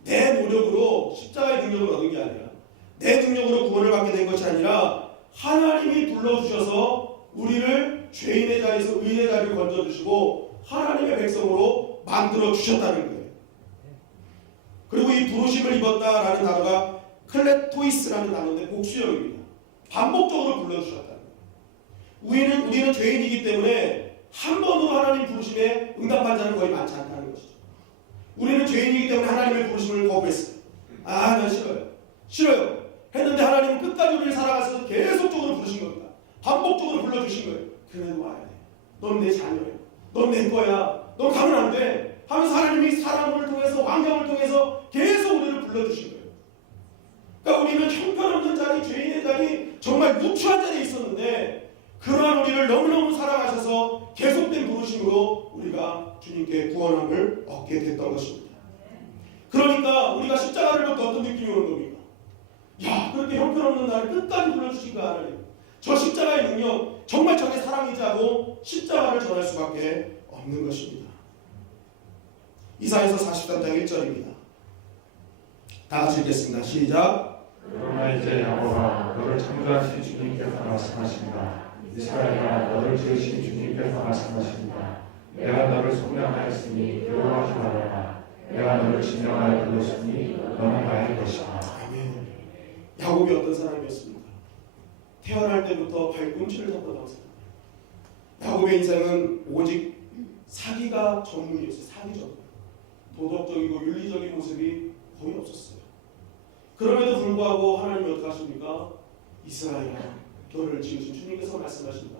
내 노력으로 십자가의 능력을 얻은 게 아니라 내 능력으로 구원을 받게 된 것이 아니라 하나님이 불러주셔서 우리를 죄인의 자리에서 의인의 자리를 건져주시고 하나님의 백성으로 만들어주셨다는 거예요. 그리고 이 부르심을 입었다라는 단어가 클레토이스라는 단어인데 복수형입니다. 반복적으로 불러주셨다는 거예요. 우리는 죄인이기 때문에 한 번으로 하나님 부르심에 응답한 자는 거의 많지 않다는 것이죠. 우리는 죄인이기 때문에 하나님의 부르심을 거부했어요. 아, 난 싫어요. 싫어요. 했는데 하나님은 끝까지 우리를 살아가셔서 계속적으로 부르신 겁니다. 반복적으로 불러주신 거예요. 그래도 와야 돼. 넌 내 자녀야. 넌 내 거야. 넌 가면 안 돼. 하면서 하나님이 사람을 통해서 환경을 통해서 계속 우리를 불러주신 거예요. 그러니까 우리는 형편없는 자리, 죄인의 자리, 정말 누추한 자리에 있었는데 그러한 우리를 너무너무 사랑하셔서 계속된 부르심으로 우리가 주님께 구원함을 얻게 됐던 것입니다. 그러니까 우리가 십자가를 볼 때 어떤 느낌이 오는 겁니까? 야, 그렇게 형편없는 나를 끝까지 불러주신 거 하나님. 저 십자가의 능력, 정말 저게 사랑이지 하고 십자가를 전할 수밖에 없는 것입니다. 이사야서 43장 1절입니다. 다 같이 읽겠습니다. 시작. 그러나 이제 여호와 너를 창조하신 주님께서 말씀하신다. 이스라엘아 너를 지으신 주님께서 말씀하신다. 내가 너를 속량하였으니 두려워하지 말아라. 내가 너를 지명하여 불렀으니 너는 나의 것이다. 아멘. 야곱이 어떤 사람이었습니까? 태어날 때부터 발꿈치를 잡던 사람. 야곱의 인생은 오직 사기가 전문이었어요. 사기 전문. 도덕적이고 윤리적인 모습이 거의 없었어요. 그럼에도 불구하고 하나님이 어떻게 하십니까? 이스라엘아 너를 지으신 주님께서 말씀하신다.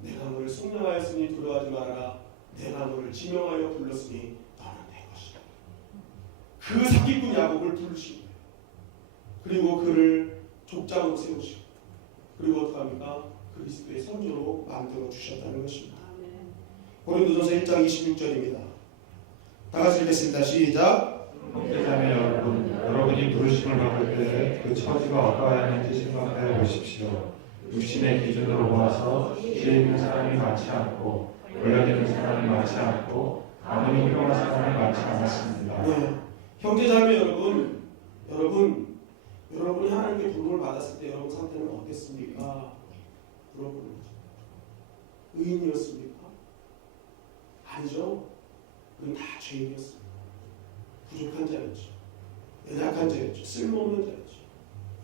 내가 너를 속량하였으니 두려워하지 말아라. 내가 너를 지명하여 불렀으니 너는 내 것이다. 그 사기꾼 야곱을 부르신 거예요. 그리고 그를 족장으로 세우시고 그리고 어떻게 합니까? 그리스도의 선조로 만들어 주셨다는 것입니다. 고린도전서 1장 26절입니다. 다 같이 읽겠습니다. 시작. 형제자매 여러분, 여러분이 부르심을 받을 때 그 처지가 어떠하였는지 생각해 보십시오. 육신의 기준으로 보아서 지혜 있는 사람이 많지 않고 권력 있는 사람이 많지 않고 아무리 훌륭한 사람이 많지 않았습니다. 네. 형제자매 여러분이 하나님께 부름을 받았을 때 여러분 상태는 어땠습니까? 물어보는 거죠. 의인이었습니까? 아니죠. 우리는 다 죄인이었습니다. 부족한 자였죠. 연약한 자였죠. 쓸모없는 자였죠.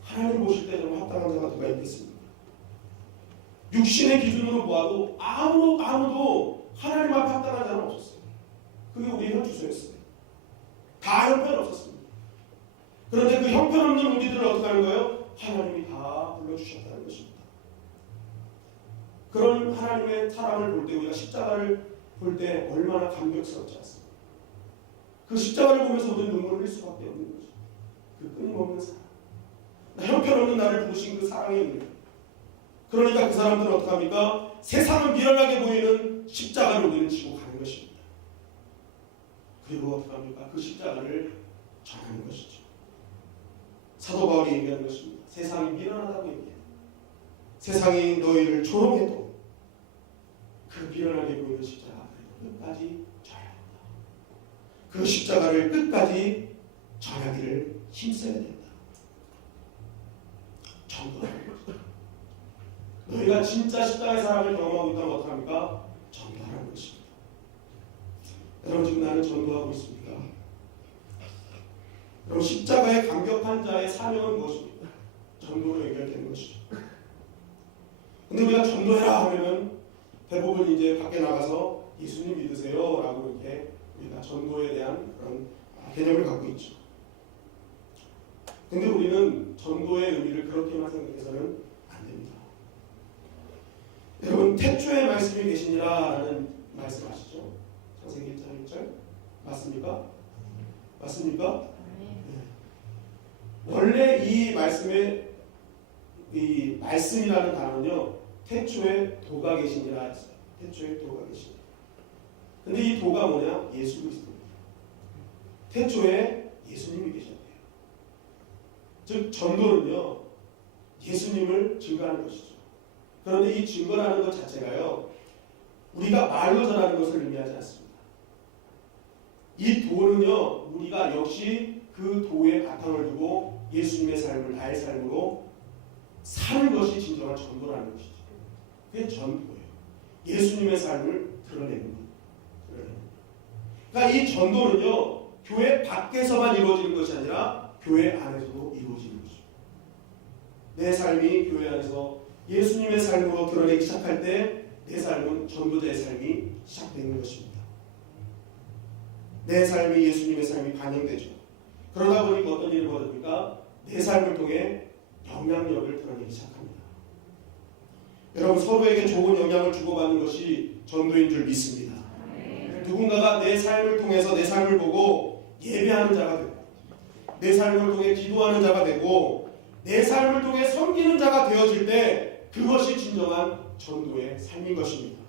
하나님 보실 때 정말 합당한 자가 누가 있겠습니까? 육신의 기준으로 보아도 아무도 하나님 앞에 합당한 자는 없었어요. 그게 우리의 현주소였어요. 다 형편없었습니다. 그런데 그 형편없는 우리들을 어떻게 하는 거예요? 하나님이 다 불러주셨다는 것입니다. 그런 하나님의 사랑을 볼 때 우리가 십자가를 볼 때 얼마나 감격스럽지 않습니까? 그 십자가를 보면서 우리는 눈물을 흘릴 수밖에 없는 거죠. 그 끊임없는 사랑. 형편없는 나를 부르신 그 사랑의 은혜. 그러니까 그 사람들은 어떻게 합니까? 세상은 미련하게 보이는 십자가를 우리는 지고 가는 것입니다. 그리고 어떻게 합니까? 그 십자가를 전하는 것이죠. 사도 바울이 얘기하는 것입니다. 세상이 미련하다고 얘기해요. 세상이 너희를 조롱해도 그 미련하게 보이는 십자가 끝까지 전해야 된다. 그 십자가를 끝까지 전하기를 힘써야 된다. 전도하는 거죠. 너희가 진짜 십자가의 사랑을 경험하고 있다면 어떡합니까? 전도하는 것입니다. 여러분 지금 나는 전도하고 있습니다. 여러분 십자가의 감격한 자의 사명은 무엇입니까? 전도로 연결되는 것이죠. 근데 우리가 전도해라 하면은 대부분 이제 밖에 나가서 예수님 믿으세요 라고 이렇게 우리가 전도에 대한 그런 개념을 갖고 있죠. 근데 우리는 전도의 의미를 그렇게만 생각해서는 안 됩니다. 여러분 태초에 말씀이 계시니라 라는 말씀 아시죠? 창세기 1장 1절 맞습니까? 맞습니까? 네. 원래 이 말씀의 이 말씀이라는 단어는요 태초에 도가 계시니라 했어요. 태초에 도가 계시니라. 근데 이 도가 뭐냐? 예수 그리스도입니다. 태초에 예수님이 계셨대요. 즉 전도는요 예수님을 증거하는 것이죠. 그런데 이 증거라는 것 자체가요 우리가 말로 전하는 것을 의미하지 않습니다. 이 도는요 우리가 역시 그 도에 바탕을 두고 예수님의 삶을 나의 삶으로 사는 것이 진정한 전도라는 것이죠. 그게 전도예요. 예수님의 삶을 드러내는 것. 그러니까 이 전도는요 교회 밖에서만 이루어지는 것이 아니라 교회 안에서도 이루어지는 것이죠. 내 삶이 교회 안에서 예수님의 삶으로 드러내기 시작할 때 내 삶은 전도자의 삶이 시작되는 것입니다. 내 삶이 예수님의 삶이 반영되죠. 그러다 보니까 어떤 일이 벌어집니까? 내 삶을 통해 영향력을 드러내기 시작합니다. 여러분 서로에게 좋은 영향을 주고받는 것이 전도인 줄 믿습니다. 누군가가 내 삶을 통해서 내 삶을 보고 예배하는 자가 되고 내 삶을 통해 기도하는 자가 되고 내 삶을 통해 섬기는 자가 되어질 때 그것이 진정한 전도의 삶인 것입니다.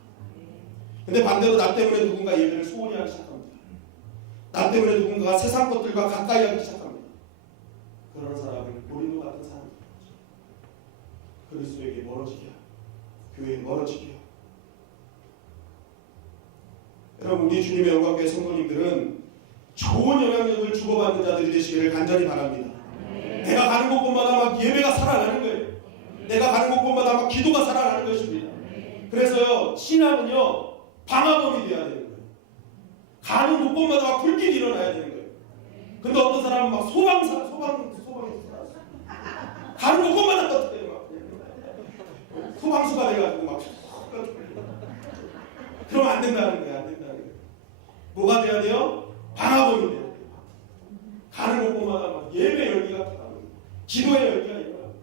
근데 반대로 나 때문에 누군가 예배를 소홀히 하기 시작합니다. 나 때문에 누군가가 세상 것들과 가까이 하기 시작합니다. 그런 사람은 고린도 같은 사람입니다. 그리스도에게 멀어지게 하고 교회에 멀어지게 하고. 여러분 우리 주님의 영광교회 성도님들은 좋은 영향력을 주고받는 자들이 되시기를 간절히 바랍니다. 내가 가는 곳곳마다 막 예배가 살아나는 거예요. 내가 가는 곳곳마다 막 기도가 살아나는 것입니다. 그래서요 신앙은요 방화범이 되어야 되는 거예요. 가는 곳곳마다 막 불길이 일어나야 되는 거예요. 근데 어떤 사람은 막 소방에 살았어. 가는 곳곳마다 어떻게 막 소방수가 돼가지고 막 그러면 안 된다는 거예요. 안 된다는 거예요. 뭐가 돼야 돼요? 방화범이 돼야 돼요. 가는 곳곳마다 막 예배 열기가 일어나고 기도의 열기가 일어나고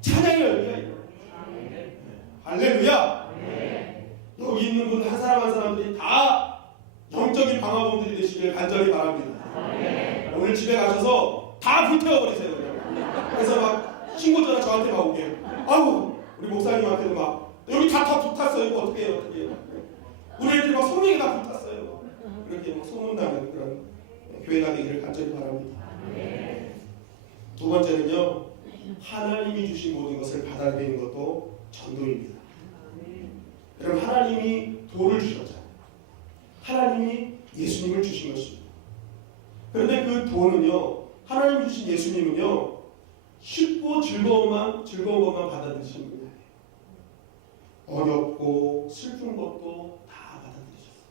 찬양의 열기가 일어나고 할렐루야. 여기 있는 분 한 사람 한 사람들이 다 영적인 방화범들이 되시길 간절히 바랍니다. 오늘 집에 가셔서 다 불태워버리세요. 그래서 막 신고 전화 저한테 막 오게. 아우 우리 목사님한테도 막 여기 다 불탔어요. 이거 어떻게 해요? 우리 애들이 막 성령이 다 불탔어요. 이렇게 막 소문나는 그런 교회가 되기를 간절히 바랍니다. 두 번째는요 하나님이 주신 모든 것을 받아들이는 것도 전도입니다. 여러분 하나님이 도를 주셨잖아요. 하나님이 예수님을 주신 것입니다. 그런데 그 도는요 하나님 주신 예수님은요 쉽고 즐거운 것만 받아들이시는 분이 아니에요. 어렵고 슬픈 것도 다 받아들이셨어요.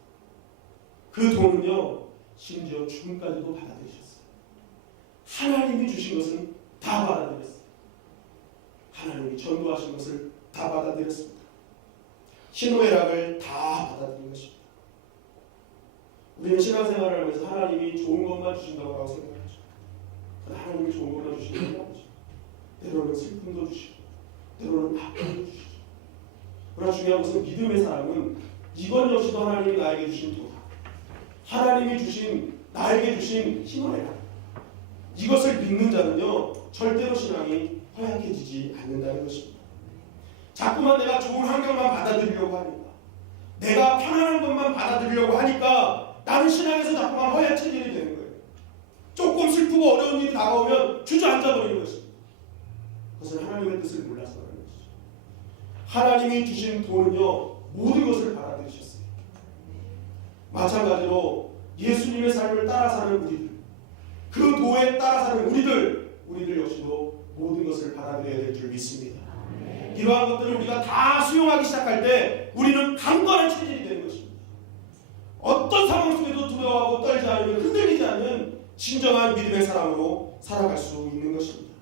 그 도는요 심지어 죽음까지도 받아들이셨어요. 하나님이 주신 것은 다 받아들였어요. 하나님이 전도하신 것을 다 받아들였습니다. 희노애락을 다 받아들인 것입니다. 우리는 신앙생활을 하면서 하나님이 좋은 것만 주신다고 생각하죠. 그러나 하나님이 좋은 것만 주시는 건 아니죠. 때로는 슬픔도 주시고 때로는 아픔도 주시죠. 그러나 중요한 것은 믿음의 사람은 이것 역시도 하나님이 나에게 주신 도다. 하나님이 주신 나에게 주신 희노애락, 이것을 믿는 자는요 절대로 신앙이 허약해지지 않는다는 것입니다. 자꾸만 내가 좋은 환경만 받아들이려고 하니까, 내가 편안한 것만 받아들이려고 하니까 나는 신앙에서 자꾸만 허약 체질이 되는 거예요. 조금 슬프고 어려운 일이 다가오면 주저앉아버리는 것입니다. 그것은 하나님의 뜻을 몰라서 그런 것이죠. 하나님이 주신 도는요 모든 것을 받아들이셨어요. 마찬가지로 예수님의 삶을 따라 사는 우리들, 그 도에 따라 사는 우리들 역시도 모든 것을 받아들여야 될 줄 믿습니다. 이러한 것들을 우리가 다 수용하기 시작할 때 우리는 강건한 체질이 되는 것입니다. 어떤 상황 속에도 두려워하고 떨지 않으면 흔들리지 않는 진정한 믿음의 사람으로 살아갈 수 있는 것입니다.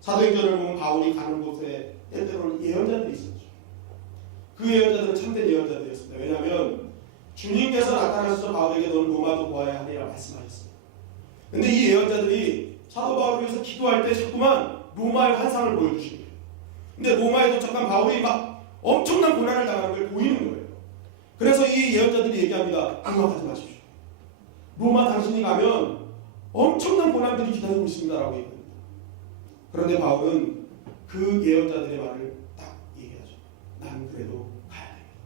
사도행전을 보면 바울이 가는 곳에 때때로는 예언자들이 있었죠. 그 예언자들은 참된 예언자들이었습니다. 왜냐하면 주님께서 나타나셔서 바울에게 너는 로마도 보아야 하리라 말씀하셨어요. 근데 이 예언자들이 사도 바울을 위해서 기도할 때 자꾸만 로마의 환상을 보여주신 거예요. 근데 로마에 도착한 바울이 막 엄청난 고난을 당하는 걸 보이는 거예요. 그래서 이 예언자들이 얘기합니다. 로마 가지 마십시오. 로마 당신이 가면 엄청난 고난들이 기다리고 있습니다라고 얘기합니다. 그런데 바울은 그 예언자들의 말을 딱 얘기하죠. 난 그래도 가야 됩니다.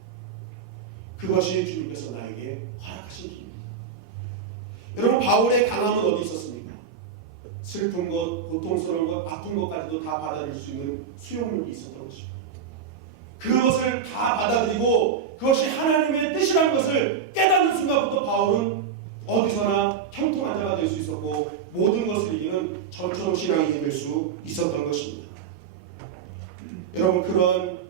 그것이 주님께서 나에게 허락하신 길입니다. 여러분, 바울의 강함은 어디 있었습니까? 슬픈 것, 고통스러운 것, 아픈 것까지도 다 받아들일 수 있는 수용력이 있었던 것입니다. 그것을 다 받아들이고 그것이 하나님의 뜻이라는 것을 깨닫는 순간부터 바울은 어디서나 형통한 자가 될 수 있었고 모든 것을 이기는 전처럼 신앙이 될 수 있었던 것입니다. 여러분, 그런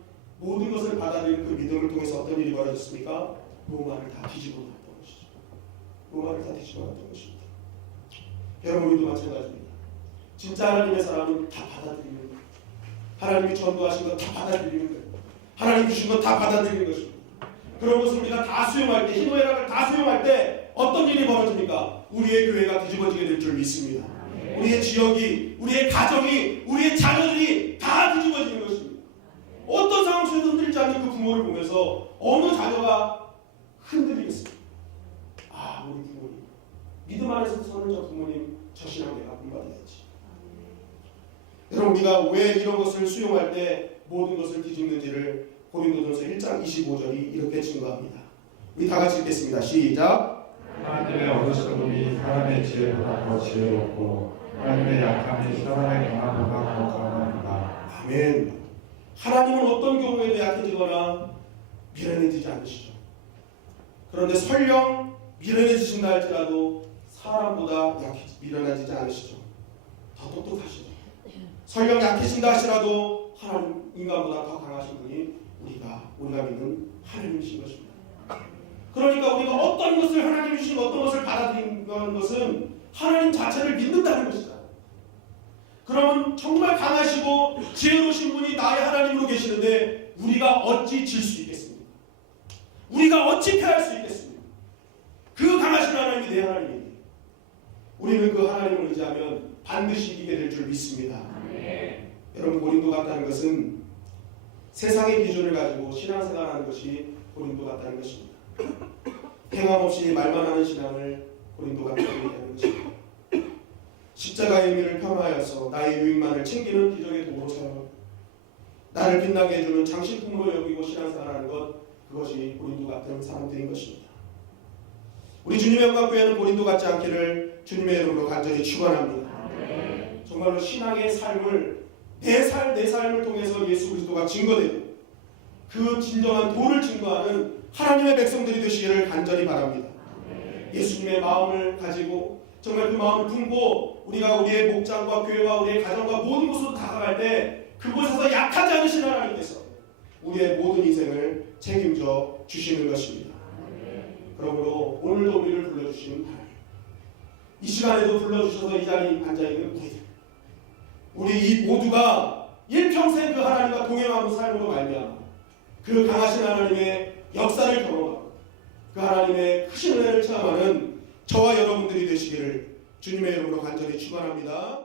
모든 것을 받아들이는 그 믿음을 통해서 어떤 일이 벌어졌습니까? 로마를 다 뒤집어 놨던 것이죠. 로마를 다 뒤집어 놨던 것입니다. 여러분, 우리도 마찬가지입니다. 진짜 하나님의 사람은 다 받아들이는 거예요. 하나님이 전도하신 것 다 받아들이는 거예요. 하나님 주신 것 다 받아들이는 것입니다. 그런 것을 우리가 다 수용할 때, 희노애락을 다 수용할 때 어떤 일이 벌어집니까? 우리의 교회가 뒤집어지게 될 줄 믿습니다. 우리의 지역이, 우리의 가정이, 우리의 자녀들이 다 뒤집어지는 것입니다. 어떤 상황 속에서 흔들리지 않는 그 부모를 보면서 어느 자녀가 흔들리겠습니까? 아, 우리 부모님, 믿음 안에서 서는 저 부모님, 저 신앙 내가 본받아야지. 여러분, 우리가 왜 이런 것을 수용할 때 모든 것을 뒤집는지를 고린도전서 1장 25절이 이렇게 증거합니다. 우리 다 같이 읽겠습니다. 시작. 하나님의 어리석음이 사람의 지혜보다 더 지혜롭고 하나님의 약함이 사람의 강함보다 더 강하니라. 아멘. 하나님은 어떤 경우에도 약해지거나 미련해지지 않으시죠. 그런데 설령 미련해지신다 할지라도 사람보다 미련해지지 않으시죠. 더 똑똑하시죠. 설령 약해진다 하시라도 하나님, 인간보다 더 강하신 분이 우리가 믿는 하나님이신 것입니다. 그러니까 우리가 어떤 것을 하나님이 주신 어떤 것을 받아들이는 것은 하나님 자체를 믿는다는 것이다. 그러면 정말 강하시고 지혜로우신 분이 나의 하나님으로 계시는데 우리가 어찌 질 수 있겠습니까? 우리가 어찌 패할 수 있겠습니까? 그 강하신 하나님이 내 하나님이에요. 우리는 그 하나님을 의지하면 반드시 이기게 될 줄 믿습니다. 여러분, 고린도 같다는 것은 세상의 기준을 가지고 신앙생활하는 것이 고린도 같다는 것입니다. 행함 없이 말만 하는 신앙을 고린도 같다고 얘기하는 것입니다. 십자가의 의미를 폄하하여서 나의 유익만을 챙기는 기적의 도구로 사용하고 나를 빛나게 해주는 장식품으로 여기고 신앙생활하는 것, 그것이 고린도 같은 사람들인 것입니다. 우리 주님의 영광교회는 고린도 같지 않기를 주님의 이름으로 간절히 축원합니다. 정말로 신앙의 삶을 내 삶을 통해서 예수 그리스도가 증거되고 그 진정한 도를 증거하는 하나님의 백성들이 되시기를 간절히 바랍니다. 예수님의 마음을 가지고 정말 그 마음을 품고 우리가 우리의 목장과 교회와 우리의 가정과 모든 곳으로 다가갈 때 그곳에서 약하지 않으신 하나님께서 우리의 모든 인생을 책임져 주시는 것입니다. 그러므로 오늘도 우리를 불러주신 하나님, 이 시간에도 불러주셔서 이 자리에 앉아있는 우리 이 모두가 일평생 그 하나님과 동행하는 삶으로 말미암아 그 강하신 하나님의 역사를 경험하고 그 하나님의 크신 은혜를 체험하는 저와 여러분들이 되시기를 주님의 이름으로 간절히 축원합니다.